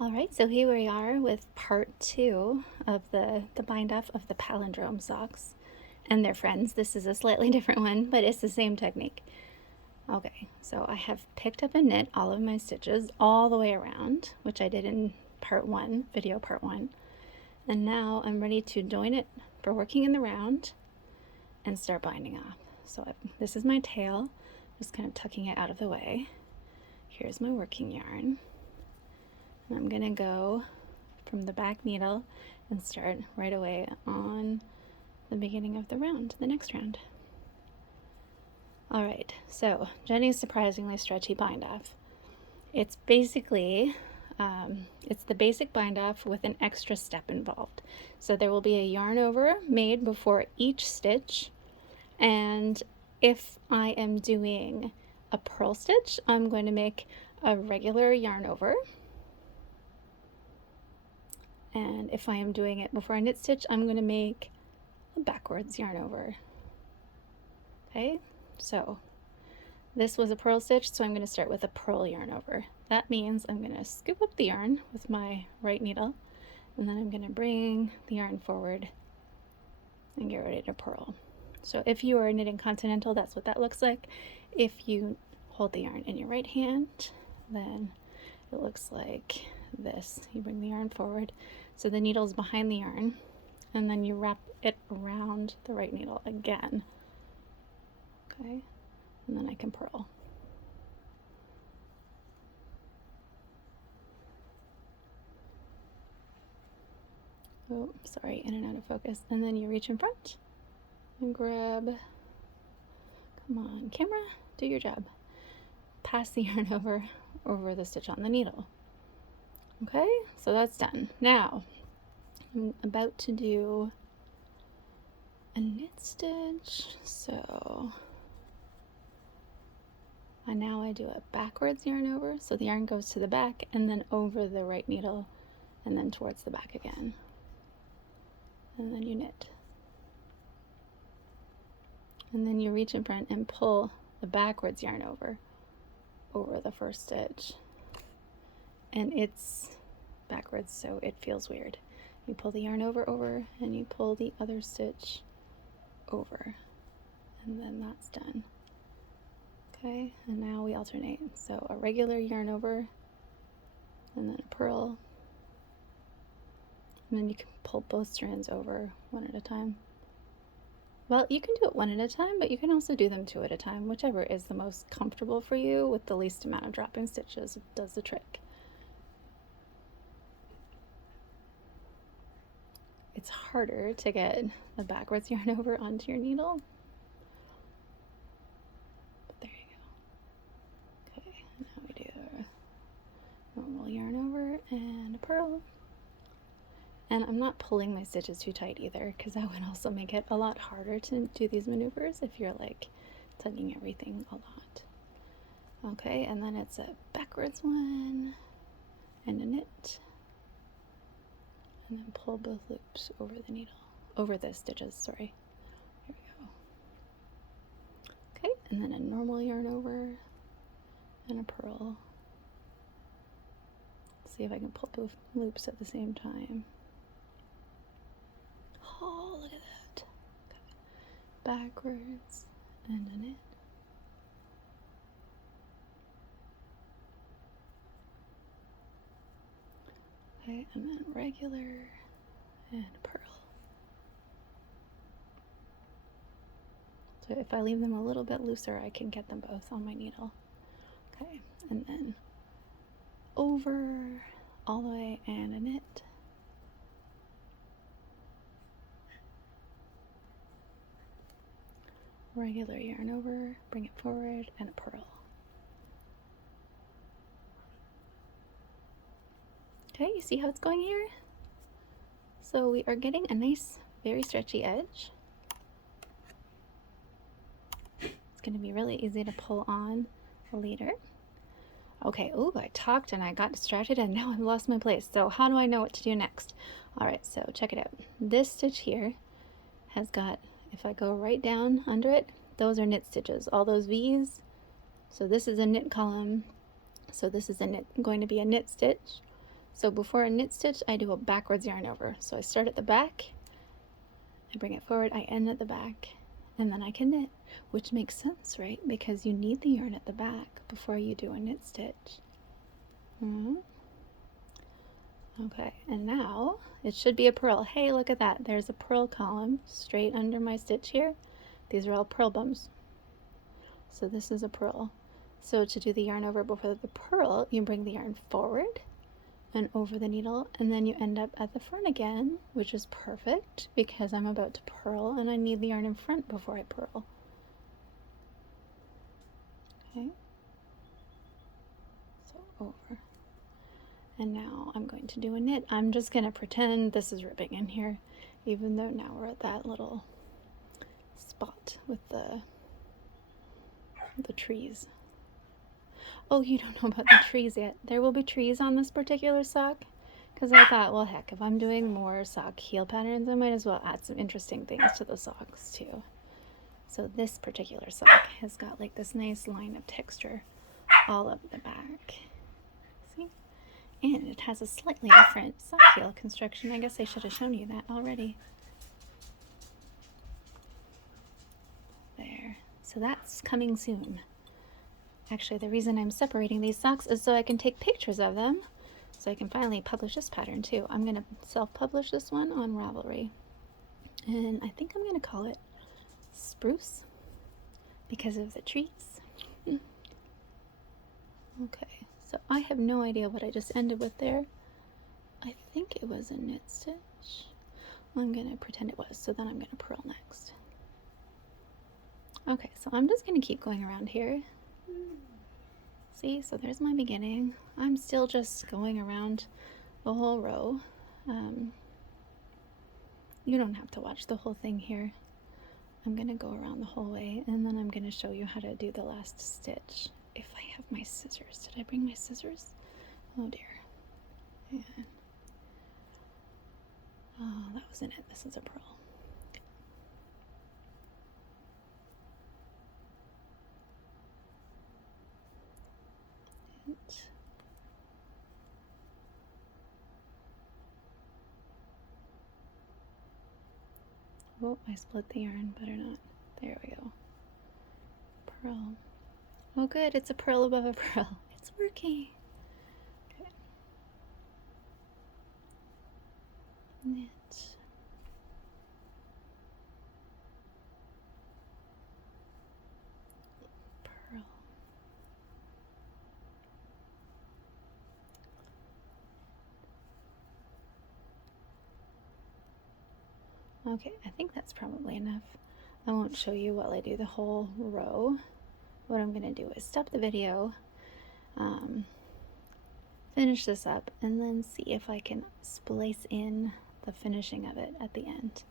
Alright, so here we are with part 2 of the bind off of the Palindrome socks and their friends. This is a slightly different one, but it's the same technique. Okay, so I have picked up and knit all of my stitches all the way around, which I did in part 1, video part 1. And now I'm ready to join it for working in the round and start binding off. So this is my tail, just kind of tucking it out of the way. Here's my working yarn. And I'm gonna go from the back needle and start right away on the beginning of the round, the next round. All right, so Jeny's surprisingly stretchy bind off. It's basically, it's the basic bind off with an extra step involved. So there will be a yarn over made before each stitch. And if I am doing a purl stitch, I'm going to make a regular yarn over. And if I am doing it before a knit stitch, I'm going to make a backwards yarn over. Okay, so this was a purl stitch, so I'm going to start with a purl yarn over. That means I'm going to scoop up the yarn with my right needle, and then I'm going to bring the yarn forward and get ready to purl. So if you are knitting continental, that's what that looks like. If you hold the yarn in your right hand, then it looks like this. You bring the yarn forward, so the needle's behind the yarn, and then you wrap it around the right needle again. Okay, and then I can purl. Oh, sorry, in and out of focus. And then you reach in front and grab, come on, camera, do your job. Pass the yarn over the stitch on the needle. Okay, so that's done. Now, I'm about to do a knit stitch, so now I do a backwards yarn over, so the yarn goes to the back and then over the right needle and then towards the back again. And then you knit. And then you reach in front and pull the backwards yarn over the first stitch. And it's backwards, so it feels weird. You pull the yarn over, and you pull the other stitch over, and then that's done. Okay, and now we alternate. So a regular yarn over, and then a purl, and then you can pull both strands over one at a time. Well, you can do it one at a time, but you can also do them two at a time, whichever is the most comfortable for you with the least amount of dropping stitches does the trick. It's harder to get the backwards yarn over onto your needle. But there you go. Okay, now we do a normal yarn over and a purl. And I'm not pulling my stitches too tight either, because that would also make it a lot harder to do these maneuvers if you're like tugging everything a lot. Okay, and then it's a backwards one and a knit. And then pull both loops over the needle, over the stitches, sorry. Here we go. Okay, and then a normal yarn over and a purl. Let's see if I can pull both loops at the same time. Oh, look at that. Okay. Backwards and a knit. Okay, and then regular and purl. So if I leave them a little bit looser, I can get them both on my needle. Okay, and then over all the way and a knit. Regular yarn over, bring it forward, and a purl. Okay, you see how it's going here? So we are getting a nice, very stretchy edge. It's going to be really easy to pull on later. Okay, oh, I talked and I got distracted and now I've lost my place. So how do I know what to do next? All right, so check it out. This stitch here has got, if I go right down under it, those are knit stitches, all those V's. So this is a knit column. So this is going to be a knit stitch. So before a knit stitch, I do a backwards yarn over. So I start at the back, I bring it forward, I end at the back, and then I can knit, which makes sense, right? Because you need the yarn at the back before you do a knit stitch. Okay, and now it should be a purl. Hey, look at that. There's a purl column straight under my stitch here. These are all purl bumps. So this is a purl. So to do the yarn over before the purl, you bring the yarn forward and over the needle, and then you end up at the front again, which is perfect because I'm about to purl and I need the yarn in front before I purl. Okay, so over. And now I'm going to do a knit. I'm just going to pretend this is ribbing in here, even though now we're at that little spot with the trees. Oh, you don't know about the trees yet. There will be trees on this particular sock, because I thought, well, heck, if I'm doing more sock heel patterns, I might as well add some interesting things to the socks too. So this particular sock has got like this nice line of texture all up the back. See? And it has a slightly different sock heel construction. I guess I should have shown you that already. There. So that's coming soon. Actually, the reason I'm separating these socks is so I can take pictures of them, so I can finally publish this pattern too. I'm going to self-publish this one on Ravelry. And I think I'm going to call it Spruce because of the trees. Okay, so I have no idea what I just ended with there. I think it was a knit stitch. I'm going to pretend it was, so then I'm going to purl next. Okay, so I'm just going to keep going around here. See, so there's my beginning. I'm still just going around the whole row. You don't have to watch the whole thing here. I'm going to go around the whole way, and then I'm going to show you how to do the last stitch. If I have my scissors. Did I bring my scissors? Oh dear. Yeah. Oh, that wasn't it. This is a purl. Oh, I split the yarn. Better not. There we go. Purl. Oh good, it's a purl above a purl. It's working. Okay. Knit. Purl. Okay, I think that's probably enough. I won't show you while I do the whole row. What I'm going to do is stop the video, finish this up, and then see if I can splice in the finishing of it at the end.